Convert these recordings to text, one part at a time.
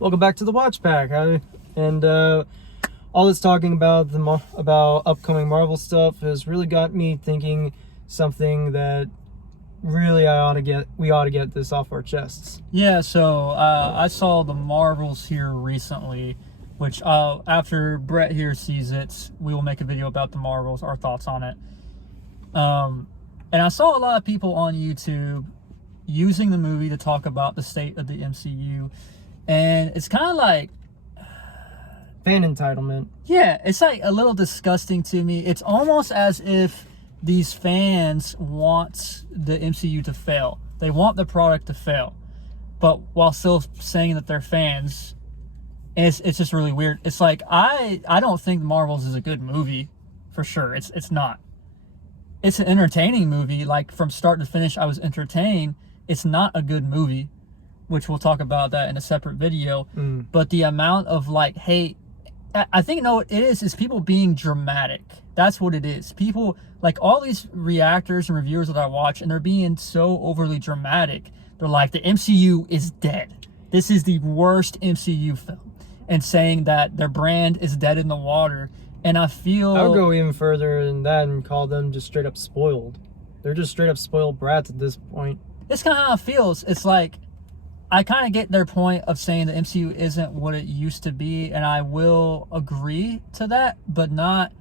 Welcome back to the Watch Pack. All this talking about about upcoming Marvel stuff has really got me thinking something that really we ought to get this off our chests. Yeah, so I saw the Marvels here recently, which after Brett here sees it, we will make a video about the Marvels, our thoughts on it. And I saw a lot of people on YouTube using the movie to talk about the state of the MCU, and it's kind of like fan entitlement. Yeah, it's like a little disgusting to me. It's almost as if these fans want the MCU to fail. They want the product to fail, but while still saying that they're fans. And it's just really weird. It's like I don't think Marvels is a good movie, for sure. It's not. It's an entertaining movie. Like from start to finish, I was entertained. It's not a good movie, which we'll talk about that in a separate video. But the amount of like hate, I think it is people being dramatic. That's what it is. People, like all these reactors and reviewers that I watch, and they're being so overly dramatic. They're like, the MCU is dead. This is the worst MCU film. And saying that their brand is dead in the water. And I feel... I would go even further than that and call them just straight up spoiled. They're just straight up spoiled brats at this point. It's kind of how it feels. It's like, I kind of get their point of saying the MCU isn't what it used to be, and I will agree to that, but not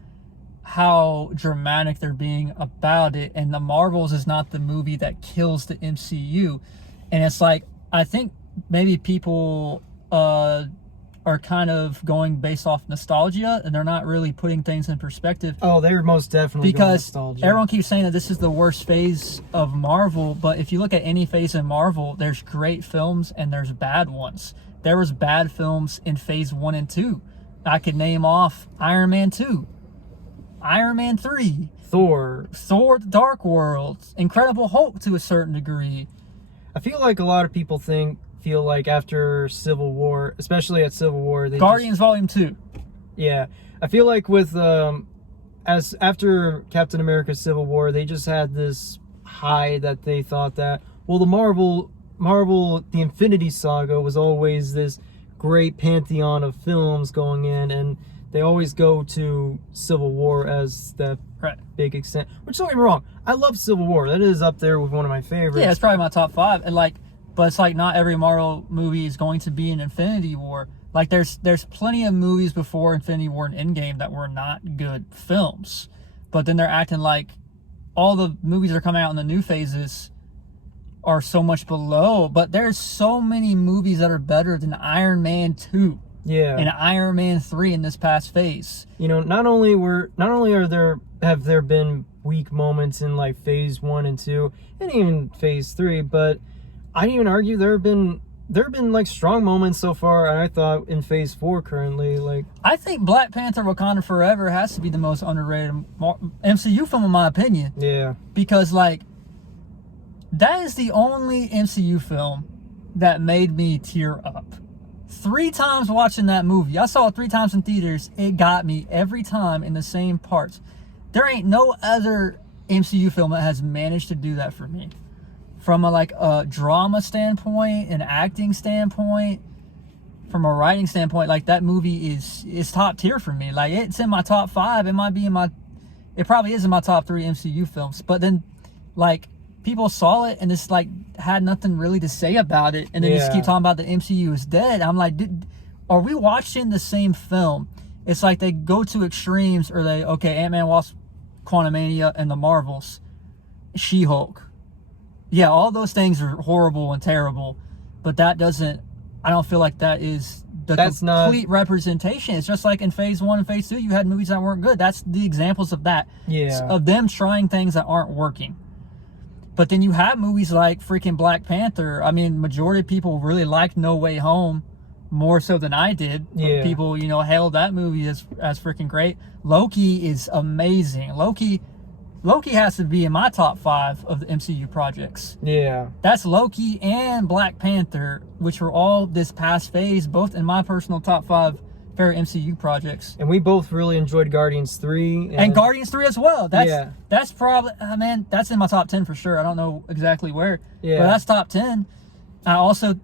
how dramatic they're being about it. And the Marvels is not the movie that kills the MCU. And it's like, I think maybe people are kind of going based off nostalgia, and they're not really putting things in perspective. Oh, they're most definitely going because nostalgia. Everyone keeps saying that this is the worst phase of Marvel, but if you look at any phase in Marvel, there's great films and there's bad ones. There was bad films in phase 1 and 2. I could name off Iron Man 2, Iron Man 3, Thor, The Dark World, Incredible Hulk to a certain degree. I feel like a lot of people feel like after Civil War, especially at Civil War, Guardians Volume 2. Yeah, I feel like with as after Captain America Civil War, they just had this high that they thought that, well, the Marvel the Infinity Saga was always this great pantheon of films going in, and they always go to Civil War as that big extent. Which, don't get me wrong, I love Civil War. That is up there with one of my favorites. Yeah, it's probably my top 5. And but it's like not every Marvel movie is going to be an Infinity War. Like there's plenty of movies before Infinity War and Endgame that were not good films. But then they're acting like all the movies that are coming out in the new phases are so much below. But there's so many movies that are better than Iron Man 2. Yeah. And Iron Man 3 in this past phase. You know, not only have there been weak moments in like phase 1 and 2 and even phase 3, but I'd even argue there have been like strong moments so far, and I thought in phase 4 currently, like, I think Black Panther Wakanda Forever has to be the most underrated MCU film in my opinion. Yeah. Because like that is the only MCU film that made me tear up. 3 times watching that movie. I saw it 3 times in theaters. It got me every time in the same parts. There ain't no other MCU film that has managed to do that for me. From a drama standpoint, an acting standpoint, from a writing standpoint, like that movie is top tier for me. Like it's in my top 5. It probably is in my top 3 MCU films. But then like people saw it and it's like had nothing really to say about it, and then just keep talking about the MCU is dead. I'm like, dude, are we watching the same film? It's like they go to extremes, or Ant-Man, Wasp, Quantumania, and the Marvels, She-Hulk. Yeah, all those things are horrible and terrible, but I don't feel like that is the complete representation. It's just like in phase 1 and phase 2, you had movies that weren't good. That's the examples of that. Yeah. Of them trying things that aren't working. But then you have movies like freaking Black Panther. I mean, majority of people really liked No Way Home more so than I did. Yeah. People, hailed that movie as freaking great. Loki is amazing. Loki has to be in my top 5 of the MCU projects. Yeah. That's Loki and Black Panther, which were all this past phase, both in my personal top 5 favorite MCU projects. And we both really enjoyed Guardians 3. And Guardians 3 as well. That's probably, that's in my top 10 for sure. I don't know exactly where. Yeah. But that's top 10. I also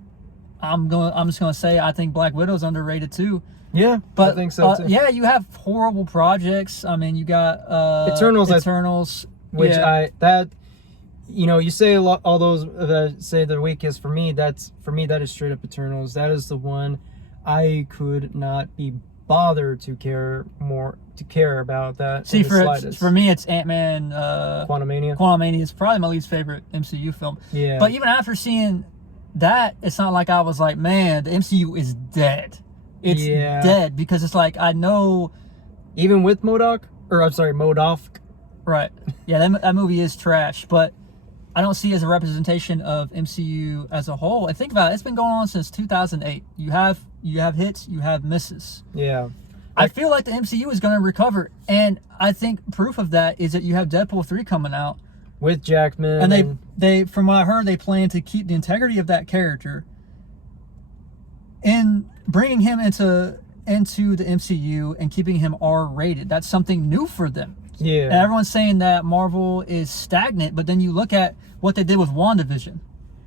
I'm just gonna say I think Black Widow's underrated too. Yeah, But I think so too. yeah, you have horrible projects. I mean, you got Eternals, which yeah. you say a lot, all those that say they're weakest. For me, that is straight up Eternals. That is the one I could not be bothered to care about that. See, for me, it's Ant-Man. Quantumania. Quantumania is probably my least favorite MCU film. Yeah. But even after seeing that, it's not like I was like, man, the MCU is dead. It's dead, because it's like, I know. Even with Modoc. Right. Yeah, that movie is trash, but I don't see it as a representation of MCU as a whole. And think about it, it's been going on since 2008. You have hits, you have misses. Yeah. I feel like the MCU is going to recover, and I think proof of that is that you have Deadpool 3 coming out with Jackman, and they from what I heard, they plan to keep the integrity of that character and bringing him into the MCU and keeping him R-rated. That's something new for them. Yeah. And everyone's saying that Marvel is stagnant, but then you look at what they did with WandaVision.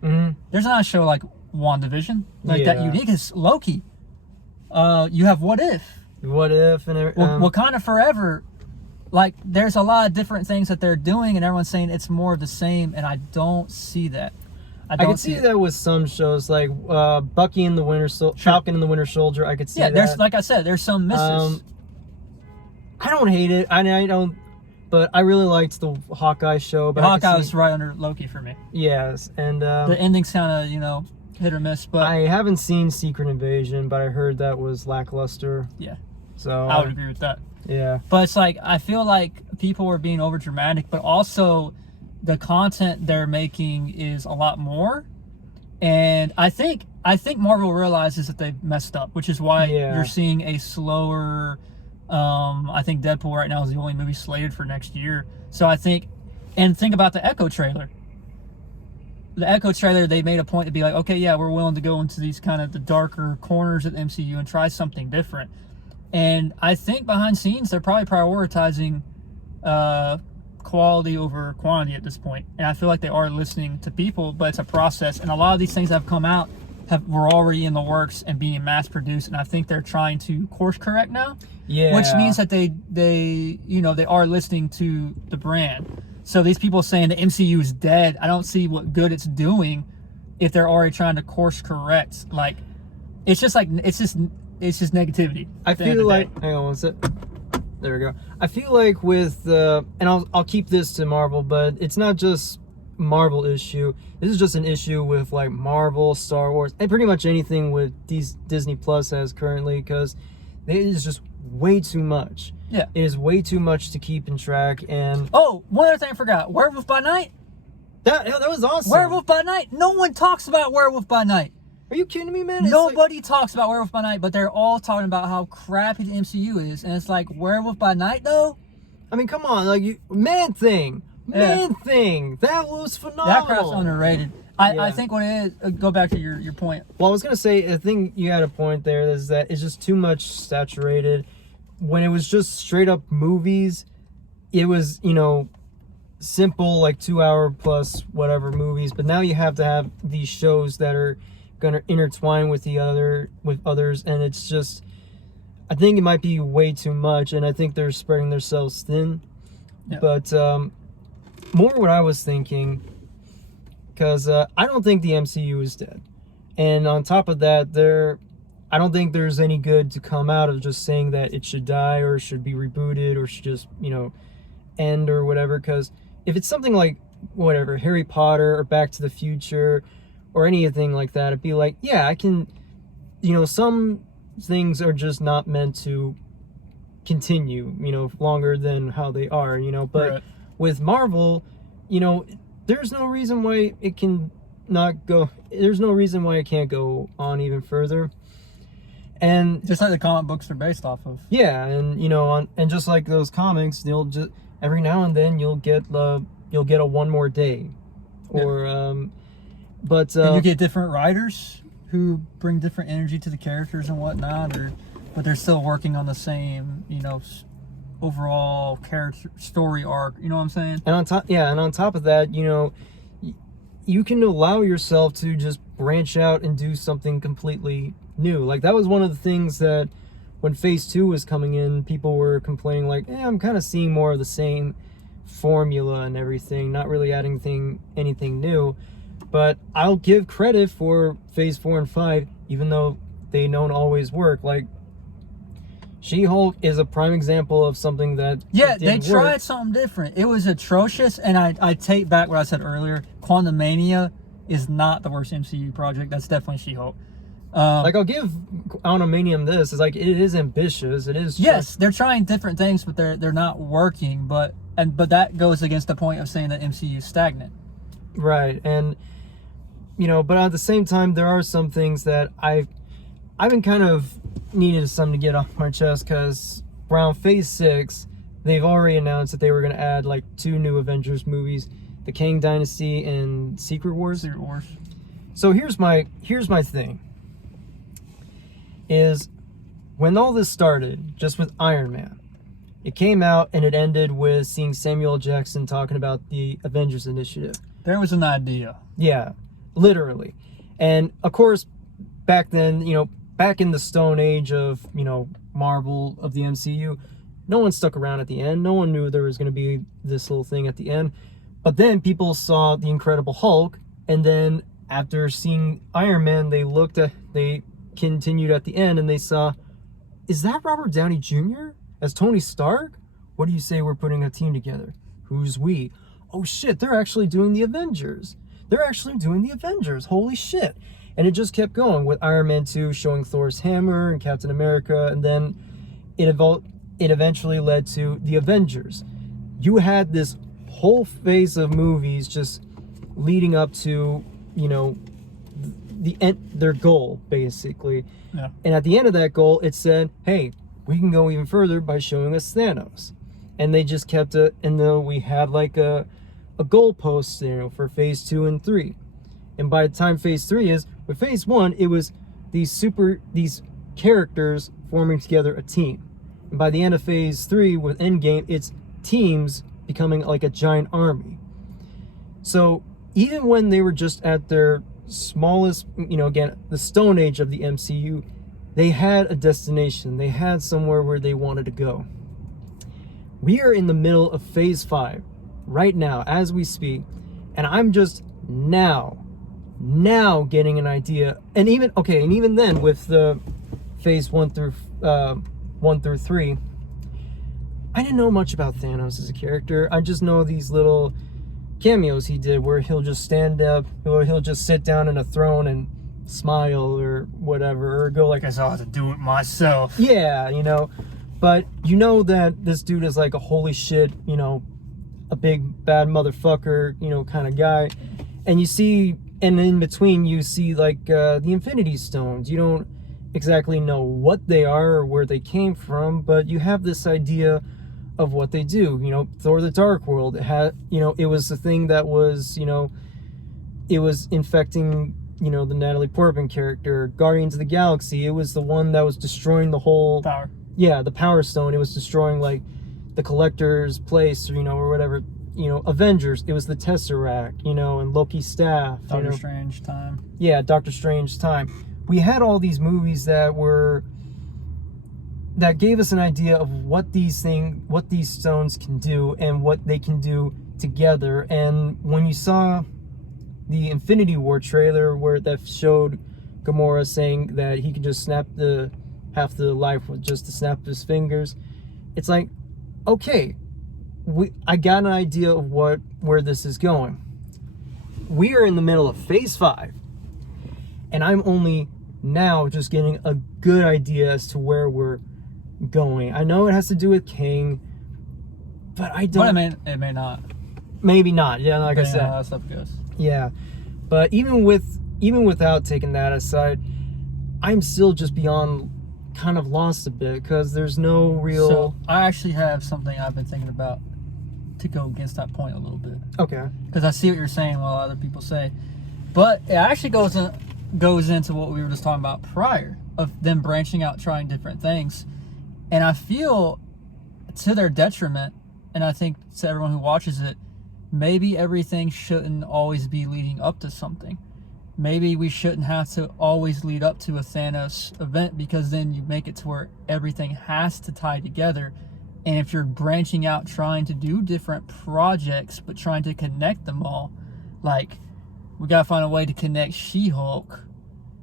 Mm-hmm. There's not a show like WandaVision that unique as Loki. You have What If and Wakanda Forever. Like, there's a lot of different things that they're doing, and everyone's saying it's more of the same, and I don't see that. I can see that with some shows, like Bucky and the Falcon and the Winter Soldier. I could see that. There's, like I said, there's some misses. I don't hate it. I don't, but I really liked the Hawkeye show. But Hawkeye was right under Loki for me. Yes, and the ending's kind of hit or miss. But I haven't seen Secret Invasion, but I heard that was lackluster. Yeah, so I would agree with that. Yeah, but it's like, I feel like people are being over dramatic, but also the content they're making is a lot more. And I think Marvel realizes that they've messed up, which is why you're seeing a slower. I think Deadpool right now is the only movie slated for next year. So think about the Echo trailer. The Echo trailer, they made a point to be like, okay, yeah, we're willing to go into these kind of the darker corners of the MCU and try something different. And I think behind scenes, they're probably prioritizing quality over quantity at this point. And I feel like they are listening to people, but it's a process. And a lot of these things that have come out were already in the works and being mass produced. And I think they're trying to course correct now. Yeah. Which means that they are listening to the brand. So these people saying the MCU is dead, I don't see what good it's doing if they're already trying to course correct. Like, it's just negativity. I feel like, hang on one sec. There we go. I feel like with and I'll keep this to Marvel, but it's not just Marvel issue. This is just an issue with like Marvel, Star Wars, and pretty much anything with Disney Plus has currently, because it is just way too much. Yeah. It is way too much to keep in track. And one other thing I forgot. Werewolf by Night. That was awesome. Werewolf by Night. No one talks about Werewolf by Night. Are you kidding me, man? Nobody talks about Werewolf by Night, but they're all talking about how crappy the MCU is. And it's like, Werewolf by Night, though? I mean, come on. Like, Man Thing. That was phenomenal. That crap's underrated. I think what it is, go back to your point. Well, I was going to say, I think you had a point there, is that it's just too much saturated. When it was just straight up movies, it was, simple, like 2 hour plus whatever movies. But now you have to have these shows that are going to intertwine with others, and it's just, I think it might be way too much, and I think they're spreading themselves thin. Yeah. But more what I was thinking, because I don't think the MCU is dead, and on top of that, I don't think there's any good to come out of just saying that it should die or should be rebooted or should just end or whatever. Because if it's something like whatever, Harry Potter or Back to the Future or anything like that, it'd be like, yeah, I can, some things are just not meant to continue, longer than how they are, but with Marvel, there's no reason why it can not go, there's no reason why it can't go on even further. And just like the comic books are based off of. Yeah, and and just like those comics, they'll just every now and then you'll get a one more day, or and you get different writers who bring different energy to the characters and whatnot, but they're still working on the same overall character story arc. You know what I'm saying? And on top of that, you can allow yourself to just branch out and do something completely new. Like, that was one of the things that when Phase 2 was coming in, people were complaining, like, I'm kind of seeing more of the same formula and everything, not really adding anything new. But I'll give credit for Phase 4 and 5, even though they don't always work. Like, She-Hulk is a prime example of something that they tried something different. It was atrocious, and I take back what I said earlier. Quantumania is not the worst MCU project. That's definitely She-Hulk. Like, I'll give Quantumania this. It's like, it is ambitious. It is. Yes, they're trying different things, but they're not working. But that goes against the point of saying that MCU is stagnant. Right, and but at the same time, there are some things that I've been kind of needed something to get off my chest, because around Phase 6, they've already announced that they were going to add like 2 new Avengers movies, the Kang Dynasty and Secret Wars. So here's my thing. Is when all this started, just with Iron Man, it came out and it ended with seeing Samuel L. Jackson talking about the Avengers Initiative. There was an idea. Yeah, literally. And of course, back then, back in the Stone Age of, Marvel, of the MCU, no one stuck around at the end. No one knew there was going to be this little thing at the end. But then people saw the Incredible Hulk, and then after seeing Iron Man, they continued at the end and they saw, is that Robert Downey Jr. as Tony Stark? What do you say we're putting a team together? Who's we? Oh shit, they're actually doing the Avengers. Holy shit. And it just kept going with Iron Man 2 showing Thor's hammer and Captain America, and then it eventually led to the Avengers. You had this whole phase of movies just leading up to, their goal, basically. Yeah. And at the end of that goal, it said, hey, we can go even further by showing us Thanos. And they just kept it, and then we had like a goalpost, for Phase 2 and 3. And by the time Phase 3 is, with Phase 1, it was these characters forming together a team. And by the end of Phase 3, with Endgame, it's teams becoming like a giant army. So even when they were just at their smallest, again, the Stone Age of the MCU, they had a destination. They had somewhere where they wanted to go. We are in the middle of Phase 5 right now as we speak, and I'm just now getting an idea. And even then, with the Phase 1 through 3, I didn't know much about Thanos as a character. I just know these little cameos he did where he'll just stand up, or he'll just sit down in a throne and smile or whatever, or go like, I saw how to do it myself. Yeah, but that this dude is like a holy shit, a big bad motherfucker, kind of guy. And you see, and in between you see like the Infinity Stones. You don't exactly know what they are or where they came from, but you have this idea of what they do. Thor: The Dark World, it had, it was the thing that was, it was infecting, the Natalie Portman character. Guardians of the Galaxy, it was the one that was destroying the whole Power. Yeah, the Power Stone. It was destroying like the Collector's place, or whatever. Avengers, it was the Tesseract, and Loki's staff. Doctor Strange time. Yeah, Doctor Strange time. We had all these movies that gave us an idea of what these stones can do and what they can do together. And when you saw the Infinity War trailer where that showed Gamora saying that he could just snap half the life with just the snap of his fingers, it's like, okay, I got an idea of where this is going. We are in the middle of Phase 5, and I'm only now just getting a good idea as to where we're going. I know it has to do with Kang, but I don't. But it may not. Maybe not. Yeah, like I said. How that stuff goes. Yeah, but even without taking that aside, I'm still just beyond kind of lost a bit, because there's no real. So I actually have something I've been thinking about to go against that point a little bit. Okay. Because I see what you're saying, while other people say, but it actually goes into what we were just talking about prior, of them branching out, trying different things. And I feel, to their detriment, and I think to everyone who watches it, maybe everything shouldn't always be leading up to something. maybe we shouldn't have to always lead up to a Thanos event, because then you make it to where everything has to tie together. And if you're branching out trying to do different projects but trying to connect them all, like we gotta find a way to connect She-Hulk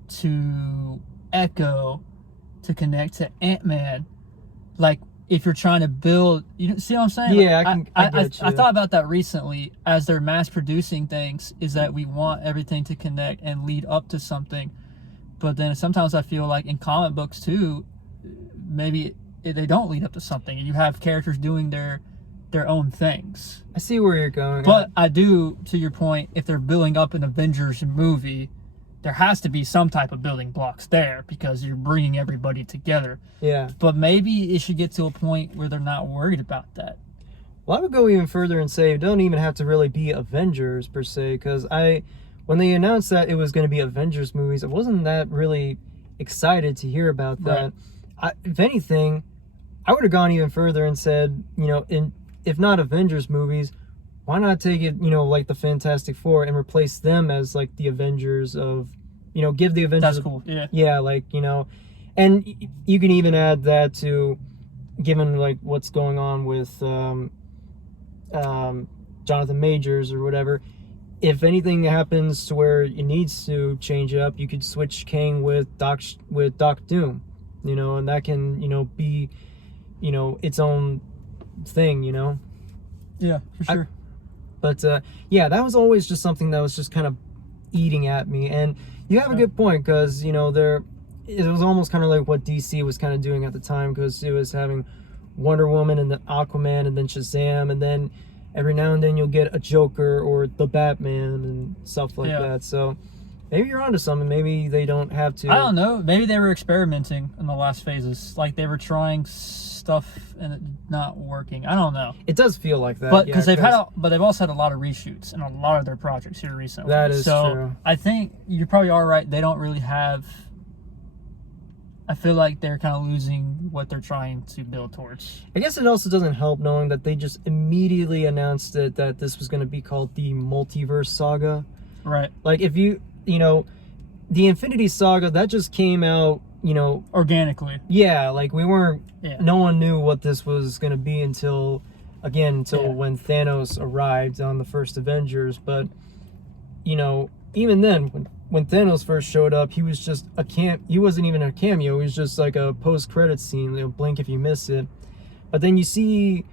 to Echo to connect to Ant-Man. Like, if you're trying to build, you see what I'm saying? Yeah, Like, I get you. I thought about that recently. As they're mass producing things, is that we want everything to connect and lead up to something. But then sometimes I feel like in comic books too, maybe they don't lead up to something, and you have characters doing their own things. I see where you're going. But I do, to your point, if they're building up an Avengers movie, there has to be some type of building blocks there, because you're bringing everybody together. Yeah. But maybe it should get to a point where they're not worried about that. Well, I would go even further and say it don't even have to really be Avengers per se, because when they announced that it was going to be Avengers movies, I wasn't that really excited to hear about that. Right. If anything, I would have gone even further and said, if not Avengers movies, why not take it, like the Fantastic Four and replace them as like the Avengers of, give the Avengers. That's cool. Yeah. Yeah, and you can even add that to, given like what's going on with Jonathan Majors or whatever. If anything happens to where it needs to change up, you could switch Kang with Doc Doom, and that can be its own thing, Yeah, for sure. But that was always just something that was just kind of eating at me. And you have a good point, because it was almost kind of like what DC was kind of doing at the time, because it was having Wonder Woman and then Aquaman and then Shazam, and then every now and then you'll get a Joker or the Batman and stuff like that. So maybe you're onto something. Maybe they don't have to. I don't know. Maybe they were experimenting in the last phases. Like they were trying stuff and it not working. I don't know. It does feel like that. But because they've also had a lot of reshoots in a lot of their projects here recently. That is true. I think you probably are right. They don't really have. I feel like they're kind of losing what they're trying to build towards. I guess it also doesn't help knowing that they just immediately announced that this was going to be called the Multiverse Saga. Right. Like if the Infinity Saga, that just came out, organically. Yeah, like we weren't, no one knew what this was going to be until when Thanos arrived on the first Avengers. But, even then, when Thanos first showed up, he was just he wasn't even a cameo. He was just like a post-credits scene. Blink if you miss it. But then you see,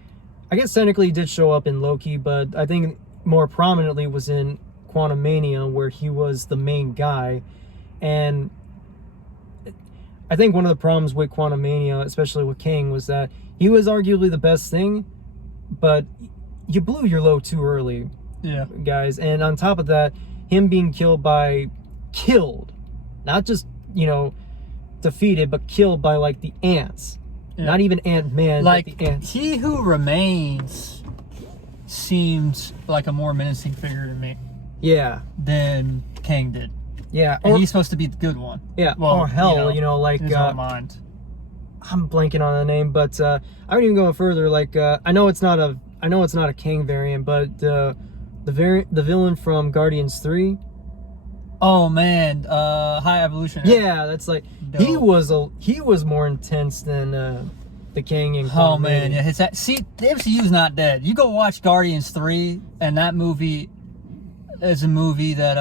I guess technically he did show up in Loki, but I think more prominently was in Quantumania, where he was the main guy. And I think one of the problems with Quantumania, especially with Kang, was that he was arguably the best thing, but you blew your load too early, guys. And on top of that, him being killed, not just defeated, but killed by like the ants. Not even Ant-Man, like but the ants. He Who Remains seems like a more menacing figure to me. Yeah. Than Kang did. Yeah. And he's supposed to be the good one. Yeah. Well, like in his own mind. I'm blanking on the name, but I don't even go further. Like I know it's not a Kang variant, but the villain from Guardians 3. Oh man, High Evolution. Yeah, that's like dope. He was more intense than the Kang and Oh man, yeah. The MCU's not dead. You go watch Guardians 3, and that movie is a movie that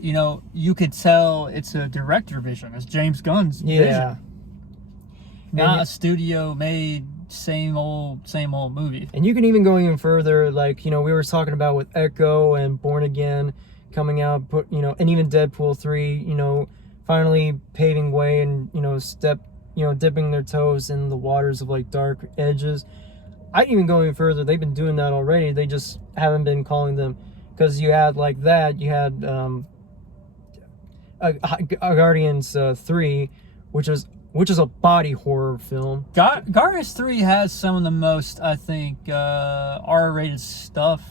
you could tell it's a director vision. It's James Gunn's vision. Not a studio made same old movie. And you can even go even further, like we were talking about with Echo and Born Again coming out, and even Deadpool 3, finally paving way and dipping their toes in the waters of like dark edges. I'd even go even further. They've been doing that already. They just haven't been calling them, because you had like that. You had Guardians 3, which is a body horror film. Guardians 3 has some of the most, I think, R-rated stuff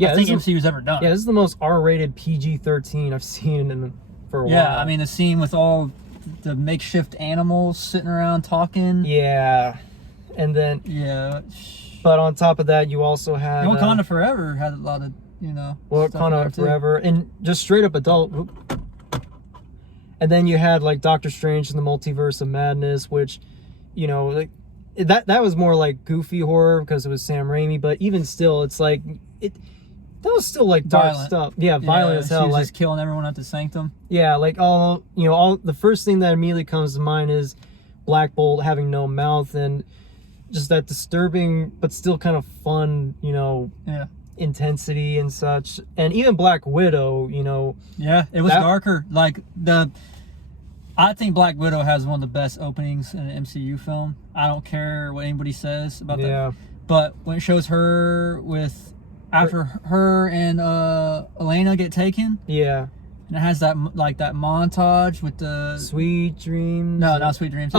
I think MCU's ever done. Yeah, this is the most R-rated PG-13 I've seen for a while. Yeah, I mean, the scene with all the makeshift animals sitting around talking. Yeah. And then... Yeah. But on top of that, you also had... Wakanda Forever had a lot of stuff Wakanda there, too. Forever, and just straight up adult. And then you had like Doctor Strange in the Multiverse of Madness, which, like that was more like goofy horror because it was Sam Raimi, but even still, it's like that was still like dark Violent. stuff. Yeah, violent as hell. She was Like just killing everyone at the Sanctum. yeah, like all the first thing that immediately comes to mind is Black Bolt having no mouth and just that disturbing but still kind of fun, Yeah. intensity and such. And even Black Widow, Yeah, it was darker. Like I think Black Widow has one of the best openings in an MCU film. I don't care what anybody says about that. But when it shows her after her and Elena get taken, yeah, and it has that montage with the Sweet Dreams. No, not Sweet Dreams.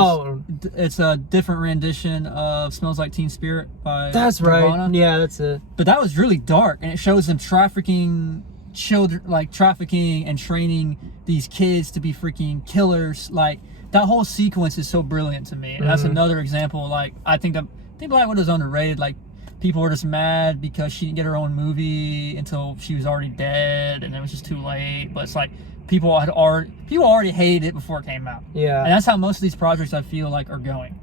It's a different rendition of Smells Like Teen Spirit by That's Nirvana. right. Yeah, that's it. But that was really dark, and it shows them trafficking children, like trafficking and training these kids to be freaking killers. Like that whole sequence is so brilliant to me. And that's another example. Like I think Black Widow's underrated. Like people were just mad because she didn't get her own movie until she was already dead, and it was just too late. But it's like people already hated it before it came out. Yeah, and that's how most of these projects I feel like are going.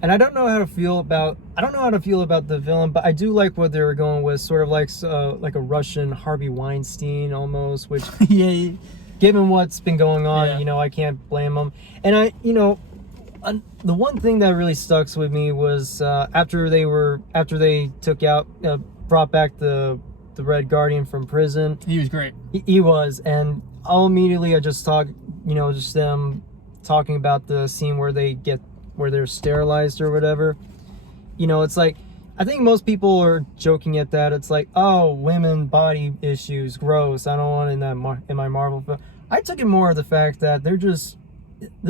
And I don't know how to feel about the villain, but I do like what they were going with, sort of like a Russian Harvey Weinstein almost, which yeah. Given what's been going on, Yeah. I can't blame them. And the one thing that really stuck with me was after they brought back the Red Guardian from prison. He was great. He was, and I just talk, just them talking about the scene where they're sterilized or whatever. It's like, I think most people are joking at that. It's like, oh, women body issues, gross. I don't want it in my Marvel film. I took it more of the fact that this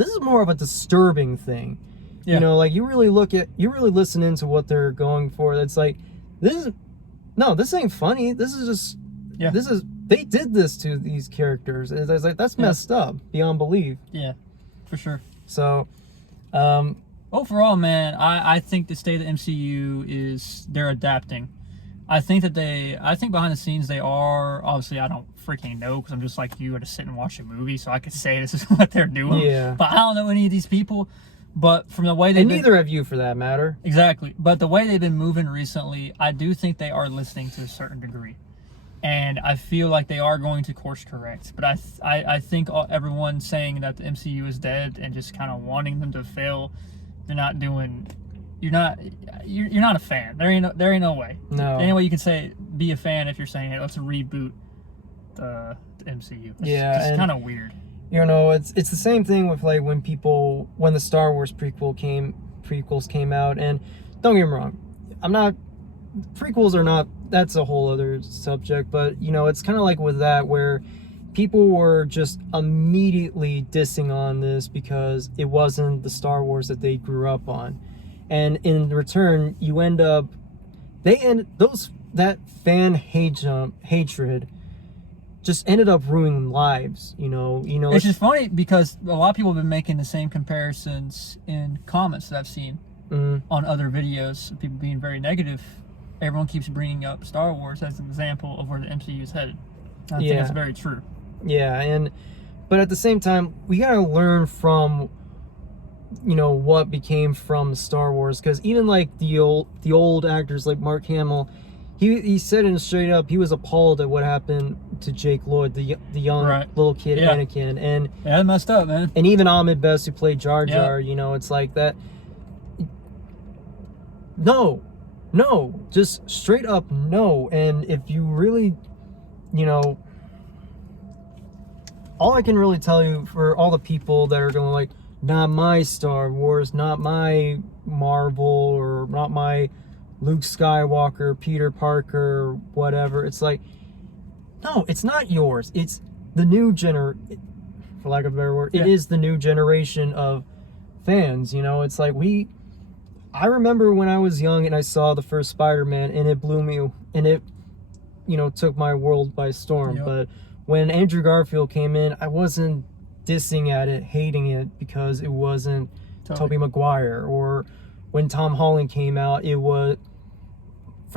is more of a disturbing thing. Yeah. Like you really listen into what they're going for. It's like, this ain't funny. This is just, they did this to these characters. And it's like, that's messed up beyond belief. Yeah, for sure. So, overall, man, I think the state of the MCU is they're adapting. I think behind the scenes they are. Obviously, I don't freaking know because I'm just like you. I just sit and watch a movie, so I could say this is what they're doing. Yeah. But I don't know any of these people. But from the way neither of you, for that matter. Exactly. But the way they've been moving recently, I do think they are listening to a certain degree. And I feel like they are going to course correct. But I think everyone saying that the MCU is dead and just kind of wanting them to fail, you're not a fan. There ain't no way. No. Any way you can be a fan if you're saying, hey, let's reboot the MCU. It's kind of weird. It's the same thing with like when the Star Wars prequels came out, and don't get me wrong, prequels are not, that's a whole other subject, but it's kind of like with that where people were just immediately dissing on this because it wasn't the Star Wars that they grew up on. And in return, you end up, that fan hatred just ended up ruining lives, It's just funny because a lot of people have been making the same comparisons in comments that I've seen on other videos, people being very negative. Everyone keeps bringing up Star Wars as an example of where the MCU is headed. I think that's very true. Yeah, but at the same time, we gotta learn from, what became from Star Wars, because even like the old actors like Mark Hamill, he said it straight up. He was appalled at what happened to Jake Lloyd, the young little kid Anakin, and that messed up, man. And even Ahmed Best, who played Jar Jar, it's like that. No, just straight up no. And if you really, all I can really tell you for all the people that are going like, not my Star Wars, not my Marvel, or not my Luke Skywalker, Peter Parker, whatever. It's like, no, it's not yours. It's the new for lack of a better word, it is the new generation of fans. It's like I remember when I was young and I saw the first Spider-Man and it blew me, and it, took my world by storm. Yep. But when Andrew Garfield came in, I wasn't dissing at it, hating it because it wasn't Tobey Maguire. Or when Tom Holland came out, it was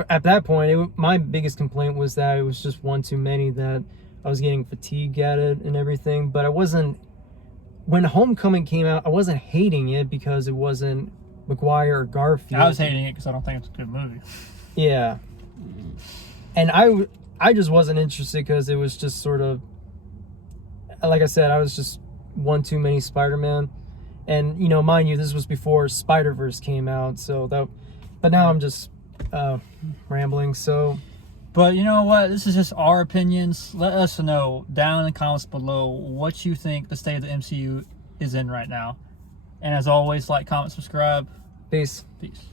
at that point, my biggest complaint was that it was just one too many, that I was getting fatigued at it and everything. But I wasn't, when Homecoming came out, I wasn't hating it because it wasn't McGuire or Garfield. I was hating it because I don't think it's a good movie. Yeah. And I just wasn't interested because it was just sort of, like I said, I was just one too many Spider-Man. And, you know, mind you, this was before Spider-Verse came out, so that, but now I'm just rambling, so. But you know what? This is just our opinions. Let us know down in the comments below what you think the state of the MCU is in right now. And as always, like, comment, subscribe. Peace. Peace.